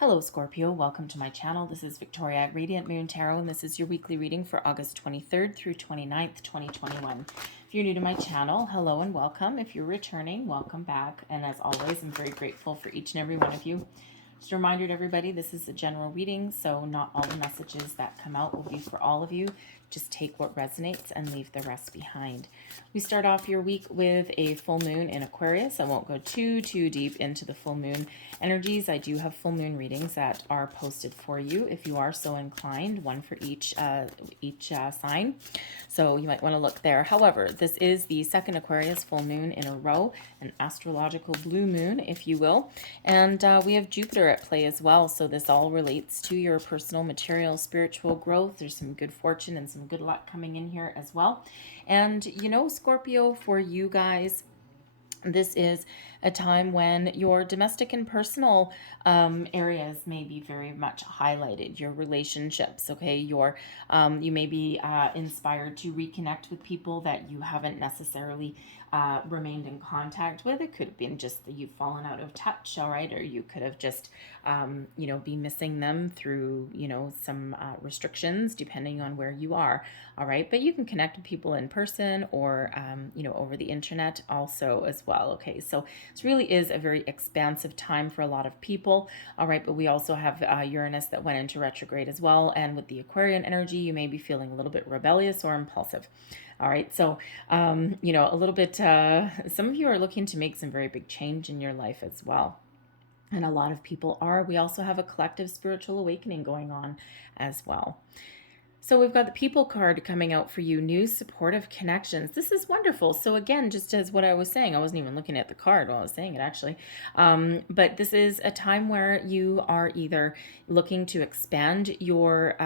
Hello Scorpio, welcome to my channel. This is Victoria at Radiant Moon Tarot, and this is your weekly reading for August 23rd through 29th, 2021. If you're new to my channel, hello and welcome. If you're returning, welcome back. And as always, I'm very grateful for each and every one of you. Just a reminder to everybody, this is a general reading, so not all the messages that come out will be for all of you. Just take what resonates and leave the rest behind. We start off your week with a full moon in Aquarius. I won't go too deep into the full moon energies. I do have full moon readings that are posted for you if you are so inclined, one for each sign. So you might want to look there. However, this is the second Aquarius full moon in a row, an astrological blue moon, if you will. And we have Jupiter at play as well. So this all relates to your personal, material, spiritual growth. There's some good fortune and some good luck coming in here as well. And you know, Scorpio, for you guys, this is a time when your domestic and personal areas may be very much highlighted. Your relationships, okay? You may be inspired to reconnect with people that you haven't necessarily remained in contact with. It could have been just that you've fallen out of touch, all right? Or you could have just, be missing them through, some restrictions depending on where you are, all right? But you can connect with people in person or, over the internet also as well, okay? So this really is a very expansive time for a lot of people, all right? But we also have Uranus that went into retrograde as well. And with the Aquarian energy, you may be feeling a little bit rebellious or impulsive. All right, so, a little bit, some of you are looking to make some very big change in your life as well. And a lot of people are. We also have a collective spiritual awakening going on as well. So we've got the People card coming out for you, new supportive connections. This is wonderful. So again, just as what I was saying, I wasn't even looking at the card while I was saying it actually. But this is a time where you are either looking to expand your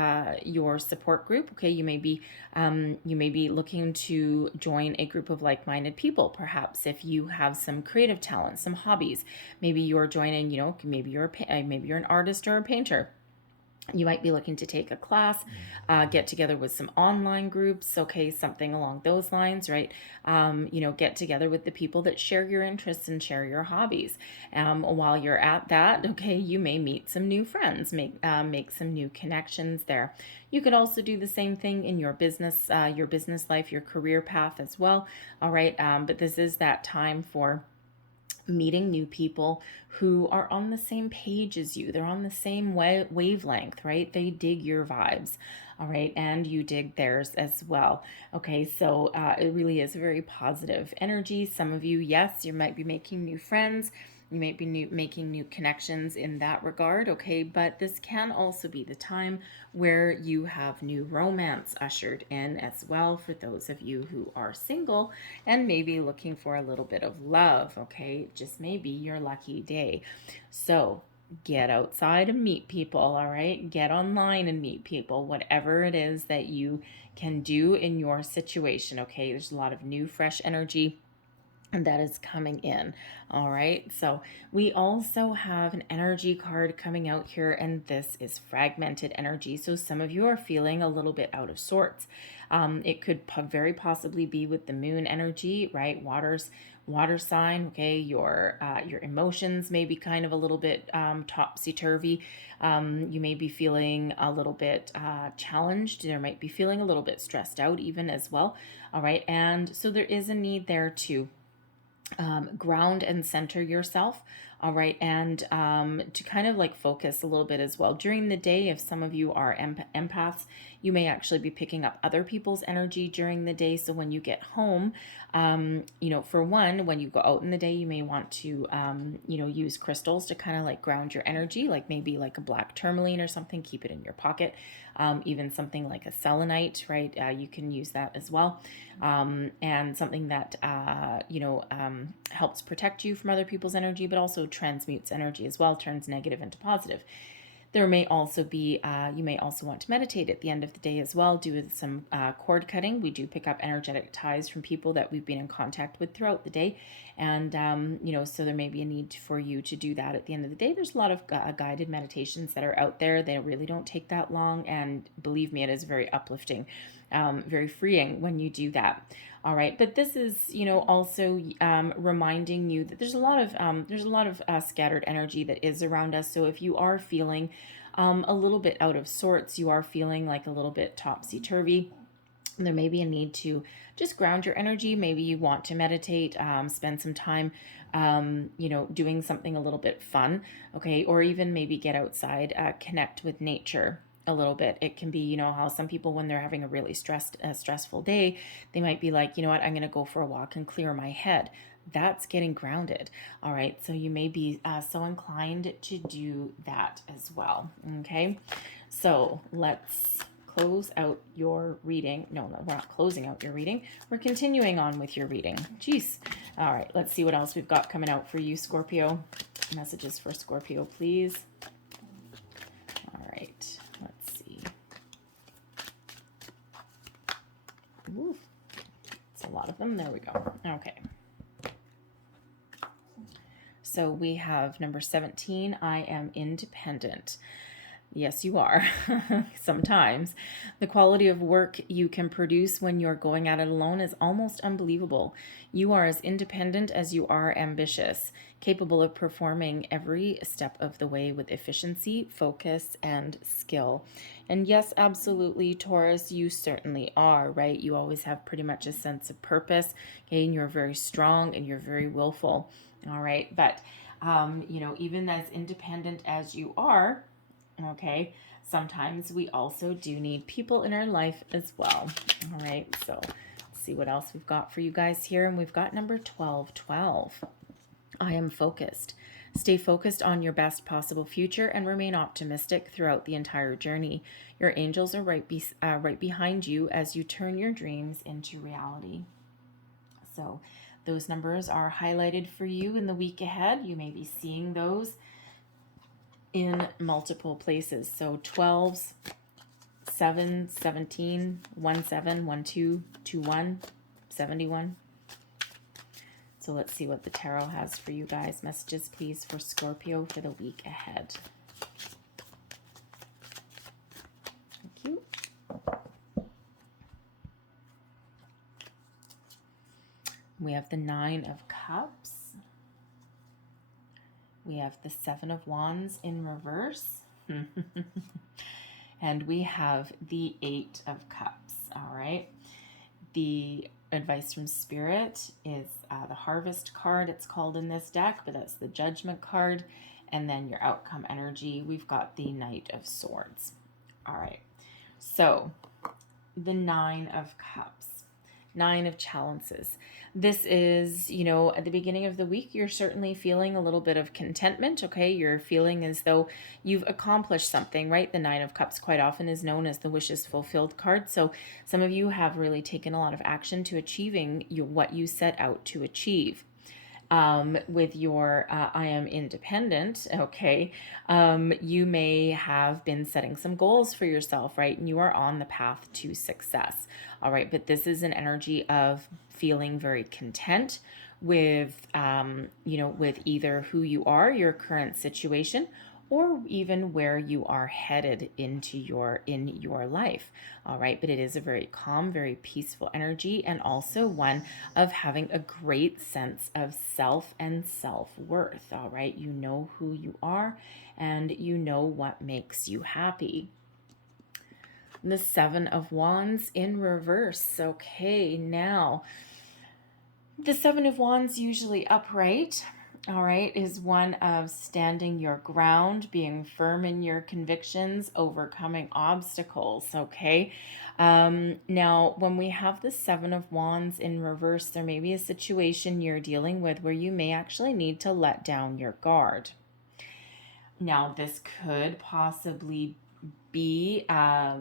support group. Okay, you may be looking to join a group of like-minded people. Perhaps if you have some creative talent, some hobbies, maybe you're joining. Maybe you're an artist or a painter. You might be looking to take a class, get together with some online groups, okay, something along those lines, right? Get together with the people that share your interests and share your hobbies. While you're at that, okay, you may meet some new friends, make some new connections there. You could also do the same thing in your business life, your career path as well, all right? But this is that time for meeting new people who are on the same page as you. They're on the same wavelength, right? They dig your vibes, all right? And you dig theirs as well. Okay, so it really is a very positive energy. Some of you, yes, you might be making new friends. You might be making new connections in that regard, okay? But this can also be the time where you have new romance ushered in as well for those of you who are single and maybe looking for a little bit of love, okay? Just maybe your lucky day. So get outside and meet people, all right? Get online and meet people, whatever it is that you can do in your situation, okay? There's a lot of new, fresh energy and that is coming in. All right, so we also have an energy card coming out here, and this is fragmented energy. So some of you are feeling a little bit out of sorts. It could very possibly be with the moon energy, right? Water sign, okay? Your emotions may be kind of a little bit topsy-turvy. You may be feeling a little bit challenged. There might be feeling a little bit stressed out even as well. All right, and so there is a need there to ground and center yourself, all right, and to kind of like focus a little bit as well. During the day, if some of you are empaths, you may actually be picking up other people's energy during the day. So when you get home, for one, when you go out in the day, you may want to, use crystals to kind of like ground your energy, like maybe like a black tourmaline or something, keep it in your pocket. Even something like a selenite, right? You can use that as well. And something that, helps protect you from other people's energy, but also transmutes energy as well, turns negative into positive. There may also be, you may also want to meditate at the end of the day as well, do some cord cutting. We do pick up energetic ties from people that we've been in contact with throughout the day. And, so there may be a need for you to do that at the end of the day. There's a lot of guided meditations that are out there. They really don't take that long. And believe me, it is very uplifting. very freeing when you do that. All right, but this is, also reminding you that there's a lot of scattered energy that is around us. So if you are feeling a little bit out of sorts, you are feeling like a little bit topsy-turvy, there may be a need to just ground your energy. Maybe you want to meditate, spend some time, doing something a little bit fun, okay? Or even maybe get outside, connect with nature a little bit. It can be, how some people, when they're having a really stressful day, they might be like, you know what, I'm going to go for a walk and clear my head. That's getting grounded. All right. So you may be so inclined to do that as well. Okay. So let's close out your reading. No, we're not closing out your reading. We're continuing on with your reading. Jeez. All right, let's see what else we've got coming out for you, Scorpio. Messages for Scorpio, please. All right, let's see. Ooh, it's a lot of them. There we go. Okay. So we have number 17, I am independent. Yes, you are. Sometimes. The quality of work you can produce when you're going at it alone is almost unbelievable. You are as independent as you are ambitious, capable of performing every step of the way with efficiency, focus, and skill. And yes, absolutely, Taurus, you certainly are, right? You always have pretty much a sense of purpose, okay? And you're very strong and you're very willful, all right? But, even as independent as you are, okay, sometimes we also do need people in our life as well. All right, so let's see what else we've got for you guys here. And we've got number 12. I am focused. Stay focused on your best possible future and remain optimistic throughout the entire journey. Your angels are right behind you as you turn your dreams into reality. So those numbers are highlighted for you in the week ahead. You may be seeing those in multiple places. So 12s, 7, 17, 17, 12, 21, 71. So let's see what the tarot has for you guys. Messages, please, for Scorpio for the week ahead. Thank you. We have the 9 of Cups. We have the 7 of Wands in reverse. And we have the 8 of Cups. All right. The advice from Spirit is the Harvest card. It's called in this deck, but that's the Judgment card. And then your outcome energy, we've got the Knight of Swords. All right. So the 9 of Cups. 9 of Chalices. This is, at the beginning of the week, you're certainly feeling a little bit of contentment, okay? You're feeling as though you've accomplished something, right? The 9 of Cups quite often is known as the wishes fulfilled card. So some of you have really taken a lot of action to achieving what you set out to achieve. With your I am independent, okay, you may have been setting some goals for yourself, right? And you are on the path to success, all right? But this is an energy of feeling very content with, with either who you are, your current situation, or even where you are headed in your life. All right. But it is a very calm, very peaceful energy, and also one of having a great sense of self and self-worth. All right. You know who you are and you know what makes you happy. The 7 of Wands in reverse. Okay. Now, the 7 of Wands, usually upright, all right, is one of standing your ground, being firm in your convictions, overcoming obstacles, okay? Now, when we have the 7 of Wands in reverse, there may be a situation you're dealing with where you may actually need to let down your guard. Now, this could possibly be, a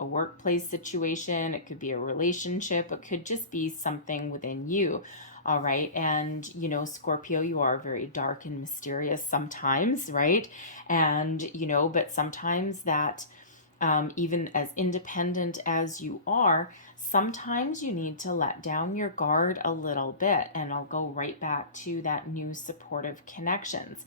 workplace situation. It could be a relationship. It could just be something within you. All right. And, Scorpio, you are very dark and mysterious sometimes, right? And, but sometimes that, even as independent as you are, sometimes you need to let down your guard a little bit. And I'll go right back to that new supportive connections.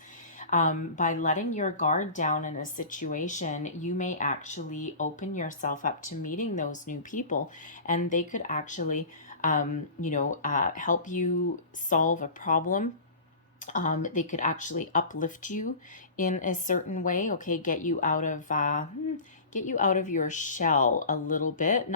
By letting your guard down in a situation, you may actually open yourself up to meeting those new people, and they could actually, help you solve a problem. They could actually uplift you in a certain way. Okay, get you out of your shell a little bit.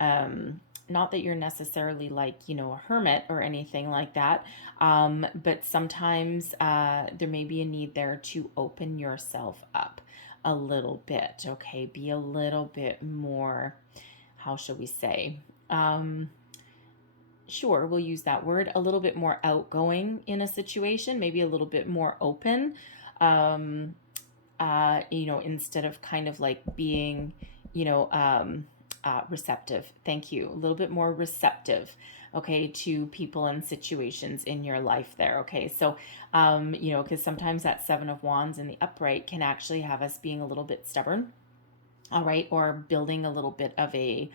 Um, not that you're necessarily like a hermit or anything like that. But sometimes there may be a need there to open yourself up a little bit. Okay, be a little bit more. How shall we say? Sure, we'll use that word, a little bit more outgoing in a situation, maybe a little bit more open, um, instead of kind of like being, receptive. Thank you. A little bit more receptive, okay, to people and situations in your life there. Okay. So, because sometimes that Seven of Wands in the upright can actually have us being a little bit stubborn. All right. Or building a little bit of a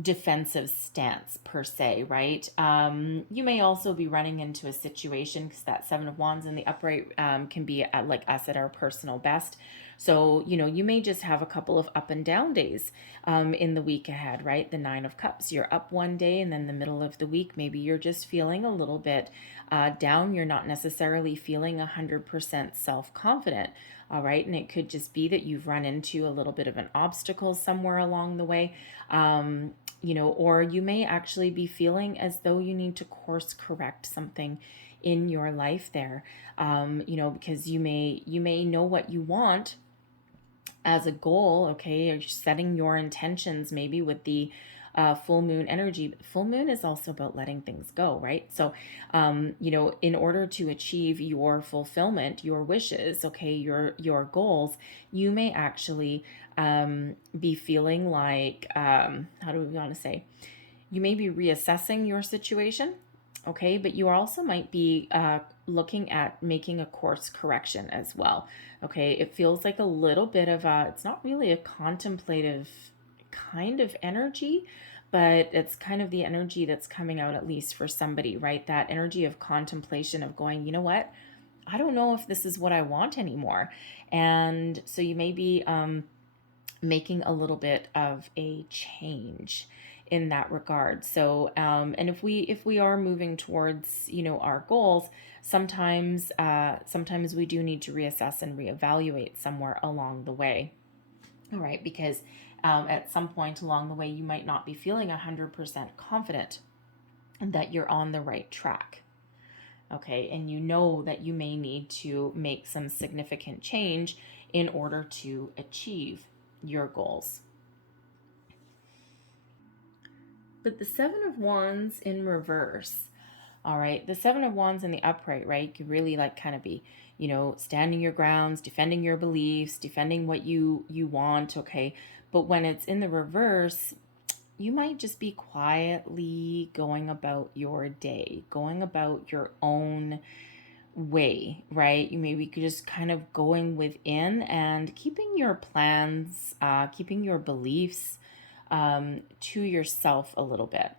defensive stance per se, right? You may also be running into a situation because that Seven of Wands in the upright can be like us at our personal best. So, you may just have a couple of up and down days in the week ahead, right? The Nine of Cups, you're up one day, and then the middle of the week, maybe you're just feeling a little bit down. You're not necessarily feeling 100% self-confident. All right. And it could just be that you've run into a little bit of an obstacle somewhere along the way. Or you may actually be feeling as though you need to course correct something in your life there, because you may know what you want as a goal, okay? You're setting your intentions maybe with the full moon energy. Full moon is also about letting things go, right? So, in order to achieve your fulfillment, your wishes, okay, your goals, you may actually be feeling like, how do we want to say? You may be reassessing your situation, okay, but you also might be looking at making a course correction as well. Okay, it feels like a little bit of it's not really a contemplative kind of energy, but it's kind of the energy that's coming out, at least for somebody, right? That energy of contemplation, of going, you know what? I don't know if this is what I want anymore. And so you may be making a little bit of a change in that regard. So, and if we are moving towards our goals, sometimes we do need to reassess and reevaluate somewhere along the way. All right, because at some point along the way, you might not be feeling 100% confident that you're on the right track. Okay, and that you may need to make some significant change in order to achieve your goals. But the Seven of Wands in reverse, all right, the Seven of Wands in the upright, right, you could really like kind of be, standing your grounds, defending your beliefs, defending what you want, okay? But when it's in the reverse, you might just be quietly going about your day, going about your own way, right? You maybe could just kind of going within and keeping your plans, keeping your beliefs to yourself a little bit.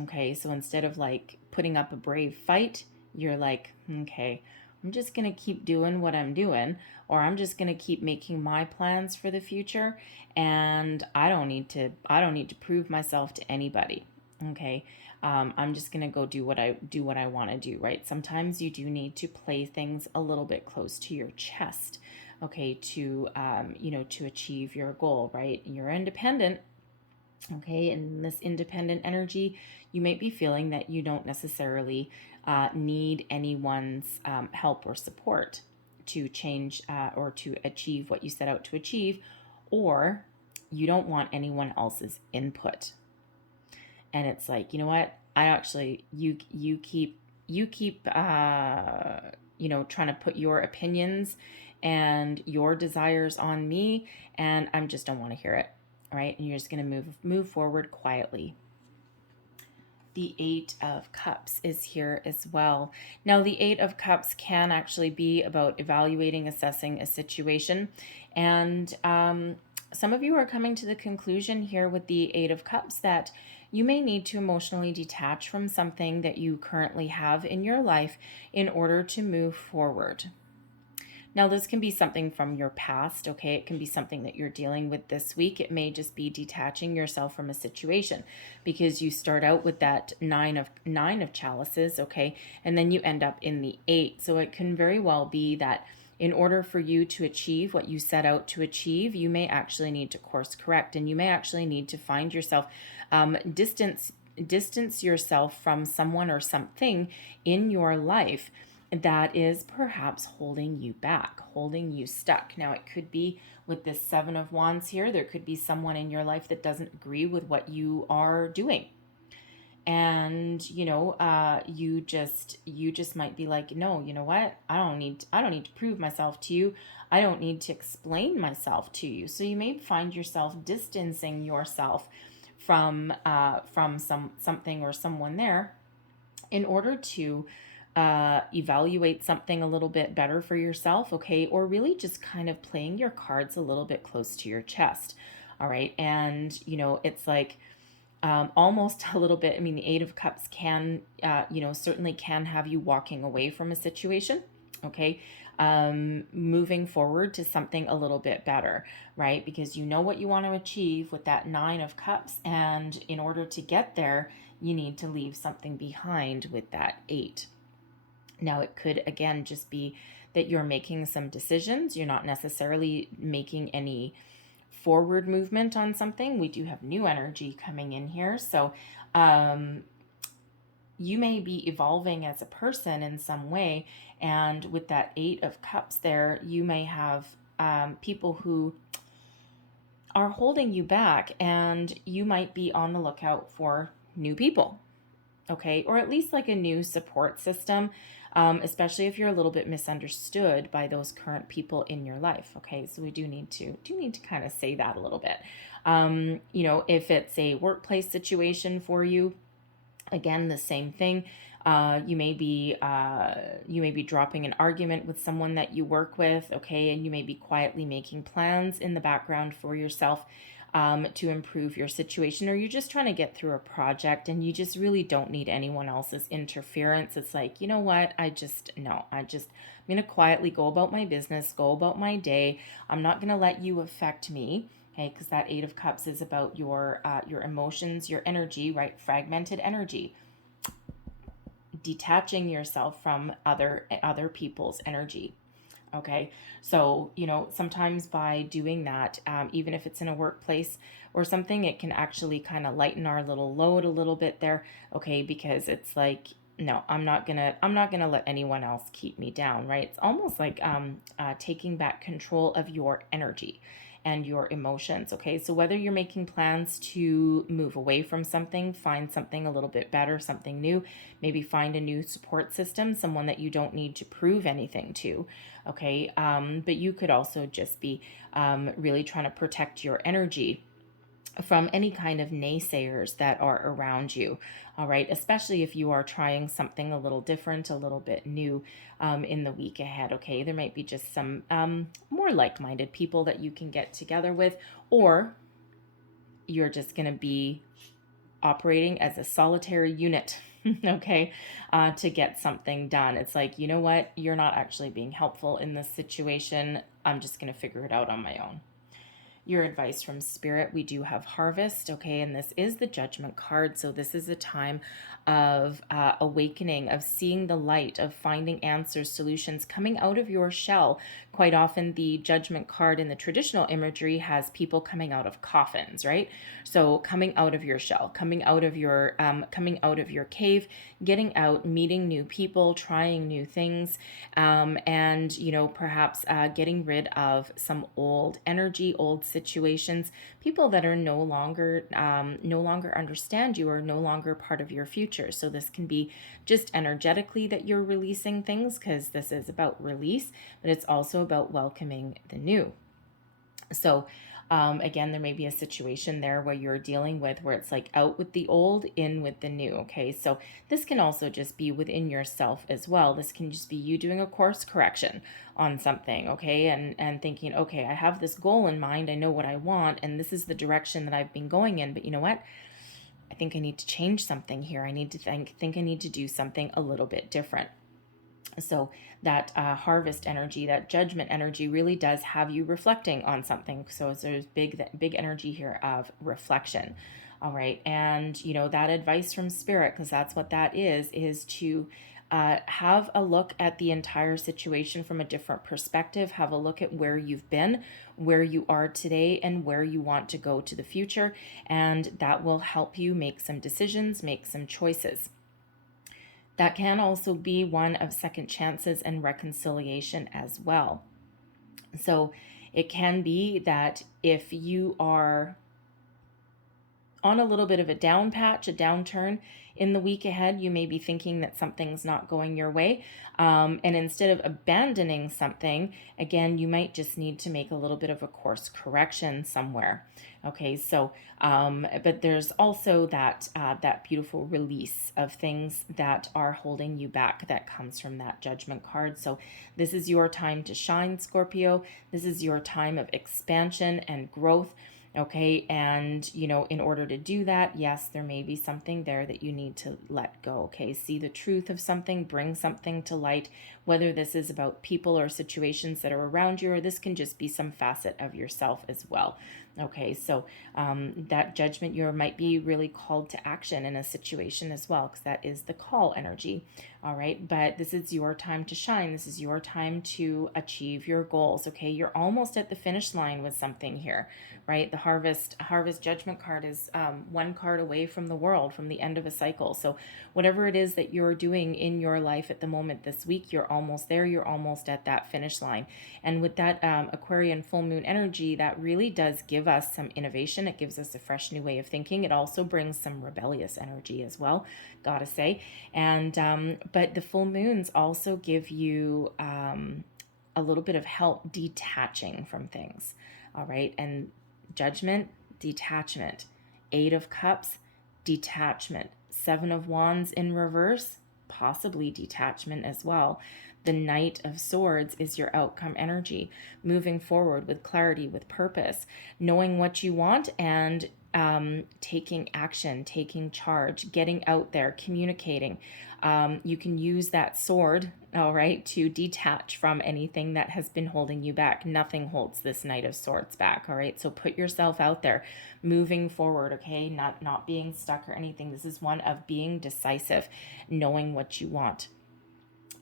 Okay, so instead of like putting up a brave fight, you're like, okay, I'm just going to keep doing what I'm doing, or I'm just going to keep making my plans for the future, and I don't need to prove myself to anybody. Okay, I'm just going to go do what I want to do, right? Sometimes you do need to play things a little bit close to your chest, okay, to to achieve your goal, right? You're independent. Okay, and this independent energy, you might be feeling that you don't necessarily need anyone's help or support to change or to achieve what you set out to achieve, or you don't want anyone else's input. And it's like, you know what? I actually, you keep trying to put your opinions and your desires on me, and I just don't want to hear it. All right, and you're just going to move forward quietly. The Eight of Cups is here as well. Now, the Eight of Cups can actually be about evaluating, assessing a situation. And some of you are coming to the conclusion here with the Eight of Cups that you may need to emotionally detach from something that you currently have in your life in order to move forward. Now, this can be something from your past, okay? It can be something that you're dealing with this week. It may just be detaching yourself from a situation because you start out with that nine of chalices, okay? And then you end up in the 8. So it can very well be that in order for you to achieve what you set out to achieve, you may actually need to course correct, and you may actually need to find yourself distance yourself from someone or something in your life that is perhaps holding you back, holding you stuck. Now, it could be with this 7 of Wands here, there could be someone in your life that doesn't agree with what you are doing. And you just might be like, no, you know what, I don't need to prove myself to you. I don't need to explain myself to you. So you may find yourself distancing yourself from something or someone there in order to evaluate something a little bit better for yourself, okay? Or really just kind of playing your cards a little bit close to your chest, all right? And, it's like almost a little bit, I mean, the 8 of Cups can, certainly can have you walking away from a situation, okay? Moving forward to something a little bit better, right? Because you know what you want to achieve with that 9 of Cups, and in order to get there, you need to leave something behind with that 8. Now, it could, again, just be that you're making some decisions. You're not necessarily making any forward movement on something. We do have new energy coming in here. So you may be evolving as a person in some way. And with that 8 of Cups there, you may have people who are holding you back, and you might be on the lookout for new people, okay? Or at least like a new support system. Especially if you're a little bit misunderstood by those current people in your life. Okay, so we do need to kind of say that a little bit. If it's a workplace situation for you, again, the same thing. You may be dropping an argument with someone that you work with, okay, and you may be quietly making plans in the background for yourself to improve your situation, or you're just trying to get through a project and you just really don't need anyone else's interference. It's like, you know what, I'm going to quietly go about my business, go about my day. I'm not going to let you affect me. Okay, because that 8 of Cups is about your emotions, your energy, right? Fragmented energy. Detaching yourself from other people's energy. Okay, so sometimes by doing that, even if it's in a workplace or something, it can actually kind of lighten our little load a little bit there. Okay, because it's like, no, I'm not gonna let anyone else keep me down, right? It's almost like taking back control of your energy and your emotions. Okay, so whether you're making plans to move away from something, find something a little bit better, something new, maybe find a new support system, someone that you don't need to prove anything to. Okay, but you could also just be really trying to protect your energy from any kind of naysayers that are around you. All right, especially if you are trying something a little different, a little bit new in the week ahead. Okay, there might be just some more like-minded people that you can get together with, or you're just going to be operating as a solitary unit. Okay, to get something done. It's like, you know what, you're not actually being helpful in this situation. I'm just going to figure it out on my own. Your advice from Spirit, we do have Harvest, okay, and this is the Judgment card. So this is a time of awakening, of seeing the light, of finding answers, solutions, coming out of your shell. Quite often the Judgment card in the traditional imagery has people coming out of coffins, right? So coming out of your shell, coming out of your cave, getting out, meeting new people, trying new things, and perhaps getting rid of some old energy, old situations, people that are no longer understand you, or no longer part of your future. So this can be just energetically that you're releasing things, because this is about release, but it's also about welcoming the new. So again, there may be a situation there where you're dealing with where it's like out with the old, in with the new. Okay, so this can also just be within yourself as well. This can just be you doing a course correction on something, okay, and thinking, okay, I have this goal in mind, I know what I want, and this is the direction that I've been going in, but you know what? I think I need to change something here. I need to think I need to do something a little bit different. So that harvest energy, that judgment energy really does have you reflecting on something. So there's big energy here of reflection. All right. And, you know, that advice from spirit, because that's what that is to have a look at the entire situation from a different perspective. Have a look at where you've been, where you are today, and where you want to go to the future. And that will help you make some decisions, make some choices. That can also be one of second chances and reconciliation as well. So it can be that if you are on a little bit of a down patch, a downturn in the week ahead, you may be thinking that something's not going your way. And instead of abandoning something, again, you might just need to make a little bit of a course correction somewhere. Okay, so, but there's also that beautiful release of things that are holding you back that comes from that judgment card. So this is your time to shine, Scorpio. This is your time of expansion and growth. Okay, and you know, in order to do that, yes, there may be something there that you need to let go. Okay, see the truth of something, bring something to light, whether this is about people or situations that are around you, or this can just be some facet of yourself as well. Okay, so that judgment, you might be really called to action in a situation as well, because that is the call energy. All right, but this is your time to shine. This is your time to achieve your goals. Okay, you're almost at the finish line with something here, right? The harvest judgment card is one card away from the world, from the end of a cycle. So whatever it is that you're doing in your life at the moment this week, you're almost there. You're almost at that finish line. And with that Aquarian full moon energy, that really does give us some innovation. It gives us a fresh new way of thinking. It also brings some rebellious energy as well, gotta say. And but the full moons also give you a little bit of help detaching from things. All right, and Judgment, detachment. Eight of Cups, detachment. Seven of Wands in reverse, possibly detachment as well. The Knight of Swords is your outcome energy, moving forward with clarity, with purpose, knowing what you want, and taking action, taking charge, getting out there, communicating. You can use that sword, all right, to detach from anything that has been holding you back. Nothing holds this Knight of Swords back, all right? So put yourself out there, moving forward, okay? Not being stuck or anything. This is one of being decisive, knowing what you want,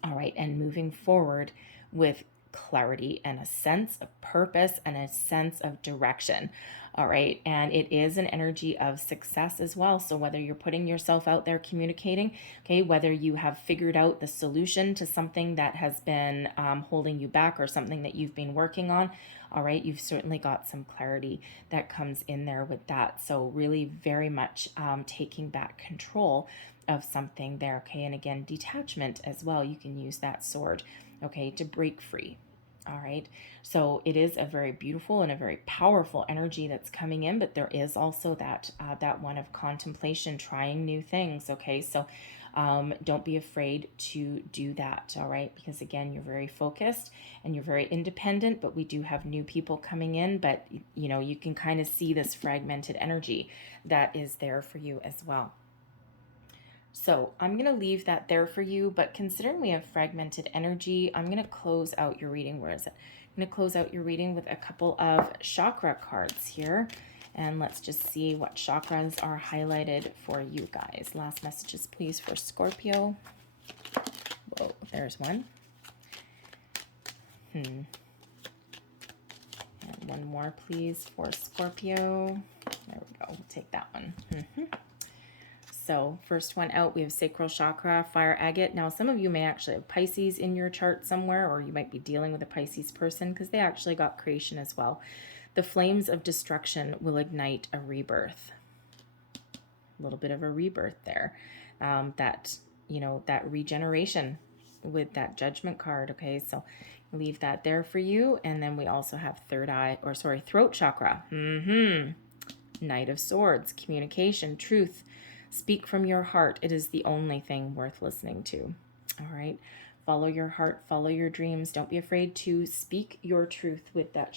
all right, and moving forward with clarity and a sense of purpose and a sense of direction. All right, and it is an energy of success as well. So whether you're putting yourself out there communicating, okay, whether you have figured out the solution to something that has been holding you back, or something that you've been working on, all right, you've certainly got some clarity that comes in there with that. So really very much taking back control of something there, okay? And again, detachment as well. You can use that sword, okay, to break free. All right, so it is a very beautiful and a very powerful energy that's coming in, but there is also that one of contemplation, trying new things. Okay, so don't be afraid to do that. All right, because again, you're very focused and you're very independent, but we do have new people coming in. But you know, you can kind of see this fragmented energy that is there for you as well. So I'm going to leave that there for you, but considering we have fragmented energy, I'm going to close out your reading. Where is it? I'm going to close out your reading with a couple of chakra cards here. And let's just see what chakras are highlighted for you guys. Last messages, please, for Scorpio. Whoa, there's one. And one more, please, for Scorpio. There we go. We'll take that one. So first one out, we have sacral chakra, fire agate. Now, some of you may actually have Pisces in your chart somewhere, or you might be dealing with a Pisces person because they actually got creation as well. The flames of destruction will ignite a rebirth. A little bit of a rebirth there. That regeneration with that judgment card. Okay, so leave that there for you. And then we also have throat chakra. Knight of Swords, communication, truth. Speak from your heart. It is the only thing worth listening to. All right. Follow your heart, follow your dreams. Don't be afraid to speak your truth with that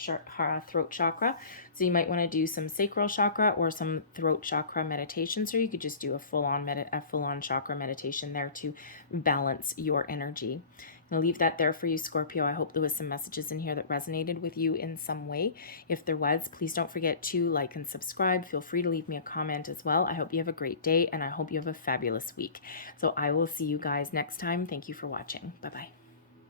throat chakra. So you might want to do some sacral chakra or some throat chakra meditations, or you could just do a full-on chakra meditation there to balance your energy. I'll leave that there for you, Scorpio. I hope there was some messages in here that resonated with you in some way. If there was, please don't forget to like and subscribe. Feel free to leave me a comment as well. I hope you have a great day, and I hope you have a fabulous week. So I will see you guys next time. Thank you for watching. Bye-bye.